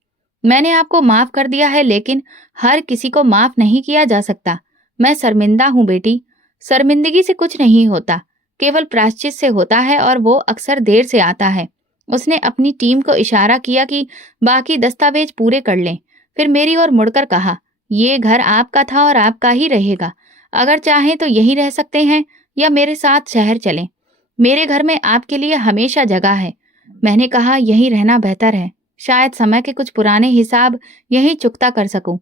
मैंने आपको माफ कर दिया है, लेकिन हर किसी को माफ नहीं किया जा सकता। मैं शर्मिंदा हूँ बेटी। शर्मिंदगी से कुछ नहीं होता, केवल प्रायश्चित से होता है, और वो अक्सर देर से आता है। उसने अपनी टीम को इशारा किया कि बाकी दस्तावेज पूरे कर लें। फिर मेरी ओर मुड़कर कहा, ये घर आपका था और आपका ही रहेगा। अगर चाहें तो यहीं रह सकते हैं या मेरे साथ शहर चलें। मेरे घर में आपके लिए हमेशा जगह है। मैंने कहा, यहीं रहना बेहतर है। शायद समय के कुछ पुराने हिसाब यहीं चुकता कर सकूं।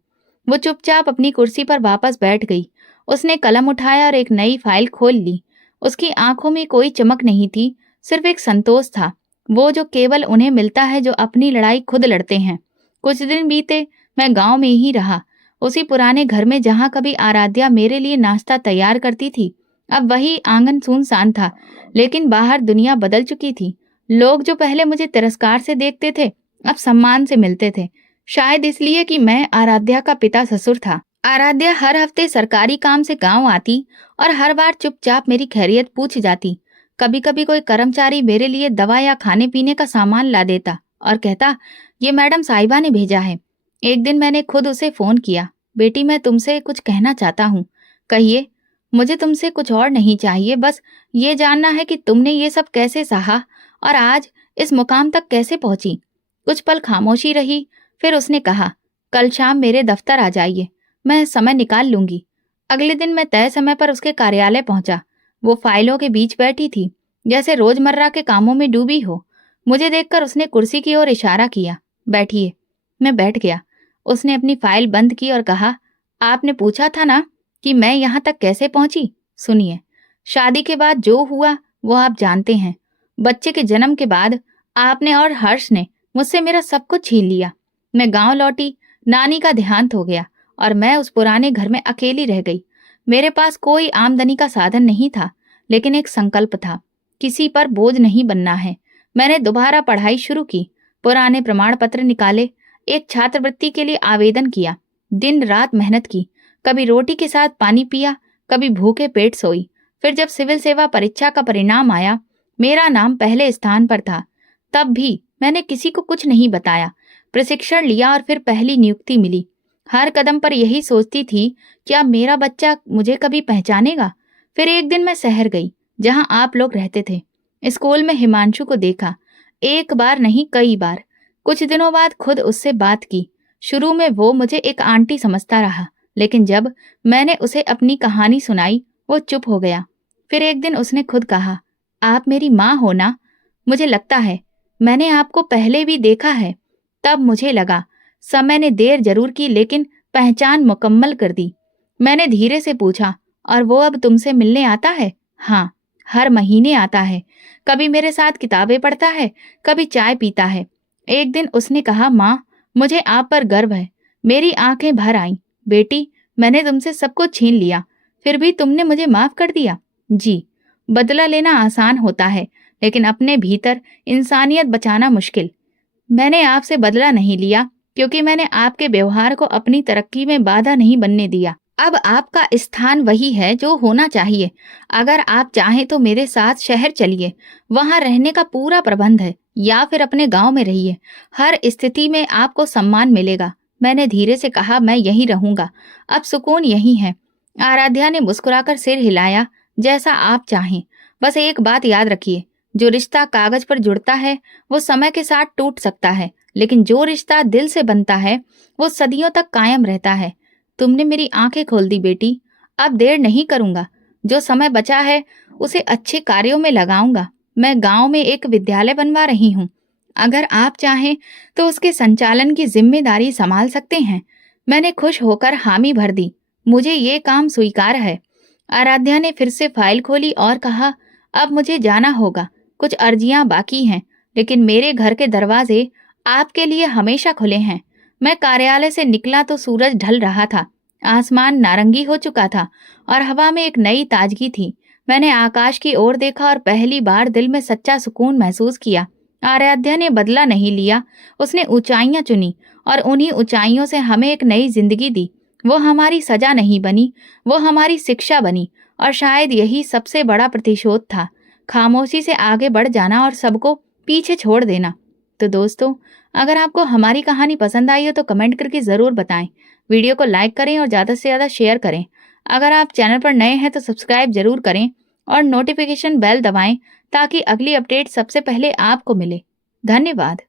वो चुपचाप अपनी कुर्सी पर वापस बैठ गई। उसने कलम उठाया और एक नई फाइल खोल ली। उसकी आंखों में कोई चमक नहीं थी, सिर्फ एक संतोष था, वो जो केवल उन्हें मिलता है जो अपनी लड़ाई खुद लड़ते हैं। कुछ दिन बीते, मैं गांव में ही रहा, उसी पुराने घर में जहां कभी आराध्या मेरे लिए नाश्ता तैयार करती थी। अब वही आंगन सुनसान था, लेकिन बाहर दुनिया बदल चुकी थी। लोग जो पहले मुझे तिरस्कार से देखते थे, अब सम्मान से मिलते थे। शायद इसलिए कि मैं आराध्या का पिता ससुर था। आराध्या हर हफ्ते सरकारी काम से गांव आती और हर बार चुपचाप मेरी खैरियत पूछ जाती। कभी कभी कोई कर्मचारी मेरे लिए दवा या खाने पीने का सामान ला देता और कहता, ये मैडम साहिबा ने भेजा है। एक दिन मैंने खुद उसे फोन किया, बेटी मैं तुमसे कुछ कहना चाहता हूँ। कहिए। मुझे तुमसे कुछ और नहीं चाहिए, बस ये जानना है कि तुमने ये सब कैसे सहा और आज इस मुकाम तक कैसे पहुंची। कुछ पल खामोशी रही, फिर उसने कहा, कल शाम मेरे दफ्तर आ जाइए, मैं समय निकाल लूंगी। अगले दिन मैं तय समय पर उसके कार्यालय पहुंचा। वो फाइलों के बीच बैठी थी, जैसे रोजमर्रा के कामों में डूबी हो। मुझे देखकर उसने कुर्सी की ओर इशारा किया, बैठिए। मैं बैठ गया। उसने अपनी फाइल बंद की और कहा, आपने पूछा था ना कि मैं यहाँ तक कैसे पहुंची। सुनिए, शादी के बाद जो हुआ वो आप जानते हैं। बच्चे के जन्म के बाद आपने और हर्ष ने मुझसे मेरा सब कुछ छीन लिया। मैं गांव लौटी, नानी का देहांत हो गया और मैं उस पुराने घर में अकेली रह गई। मेरे पास कोई आमदनी का साधन नहीं था, लेकिन एक संकल्प था, किसी पर बोझ नहीं बनना है। मैंने दोबारा पढ़ाई शुरू की, पुराने प्रमाण पत्र निकाले, एक छात्रवृत्ति के लिए आवेदन किया, दिन रात मेहनत की, कभी रोटी के साथ पानी पिया, कभी भूखे पेट सोई। फिर जब सिविल सेवा परीक्षा का परिणाम आया, मेरा नाम पहले स्थान पर था। तब भी मैंने किसी को कुछ नहीं बताया। प्रशिक्षण लिया और फिर पहली नियुक्ति मिली। हर कदम पर यही सोचती थी, क्या मेरा बच्चा मुझे कभी पहचानेगा। फिर एक दिन मैं शहर गई, जहां आप लोग रहते थे। स्कूल में हिमांशु को देखा, एक बार नहीं कई बार। कुछ दिनों बाद खुद उससे बात की। शुरू में वो मुझे एक आंटी समझता रहा, लेकिन जब मैंने उसे अपनी कहानी सुनाई, वो चुप हो गया। फिर एक दिन उसने खुद कहा, आप मेरी माँ हो ना? मुझे लगता है मैंने आपको पहले भी देखा है। तब मुझे लगा, समय ने देर जरूर की, लेकिन पहचान मुकम्मल कर दी। मैंने धीरे से पूछा, और वो अब तुमसे मिलने आता है? हाँ, हर महीने आता है। कभी मेरे साथ किताबें पढ़ता है, कभी चाय पीता है। एक दिन उसने कहा, माँ, मुझे आप पर गर्व है। मेरी आंखें भर आईं। बेटी, मैंने तुमसे सब कुछ छीन लिया, फिर भी तुमने मुझे माफ कर दिया। जी, बदला लेना आसान होता है, लेकिन अपने भीतर इंसानियत बचाना मुश्किल। मैंने आपसे बदला नहीं लिया, क्योंकि मैंने आपके व्यवहार को अपनी तरक्की में बाधा नहीं बनने दिया। अब आपका स्थान वही है जो होना चाहिए। अगर आप चाहें तो मेरे साथ शहर चलिए, वहां रहने का पूरा प्रबंध है, या फिर अपने गांव में रहिए। हर स्थिति में आपको सम्मान मिलेगा। मैंने धीरे से कहा, मैं यहीं रहूंगा, अब सुकून यहीं है। आराध्या ने मुस्कुराकर सिर हिलाया, जैसा आप चाहें। बस एक बात याद रखिए, जो रिश्ता कागज पर जुड़ता है वो समय के साथ टूट सकता है, लेकिन जो रिश्ता दिल से बनता है वो सदियों तक कायम रहता है। तुमने मेरी आंखें खोल दी बेटी। अब देर नहीं करूंगा। जो समय बचा है उसे अच्छे कार्यों में लगाऊंगा। मैं गांव में एक विद्यालय बनवा रही हूँ। अगर आप चाहें तो उसके संचालन की जिम्मेदारी संभाल सकते हैं। मैंने खुश होकर हामी भर दी। मुझे ये काम स्वीकार है। आराध्या ने फिर से फाइल खोली और कहा, अब मुझे जाना होगा। कुछ अर्जियां बाकी हैं, लेकिन मेरे घर के दरवाजे आपके लिए हमेशा खुले हैं। मैं कार्यालय से निकला तो सूरज ढल रहा था। आसमान नारंगी हो चुका था और हवा में एक नई ताजगी थी। मैंने आकाश की ओर देखा और पहली बार दिल में सच्चा सुकून महसूस किया। आराध्या ने बदला नहीं लिया। उसने ऊंचाइयां चुनी और उन्हीं ऊंचाइयों से हमें एक नई जिंदगी दी। वो हमारी सजा नहीं बनी, वो हमारी शिक्षा बनी। और शायद यही सबसे बड़ा प्रतिशोध था, खामोशी से आगे बढ़ जाना और सबको पीछे छोड़ देना। तो दोस्तों, अगर आपको हमारी कहानी पसंद आई हो तो कमेंट करके ज़रूर बताएं। वीडियो को लाइक करें और ज़्यादा से ज़्यादा शेयर करें। अगर आप चैनल पर नए हैं तो सब्सक्राइब जरूर करें और नोटिफिकेशन बेल दबाएं ताकि अगली अपडेट सबसे पहले आपको मिले। धन्यवाद।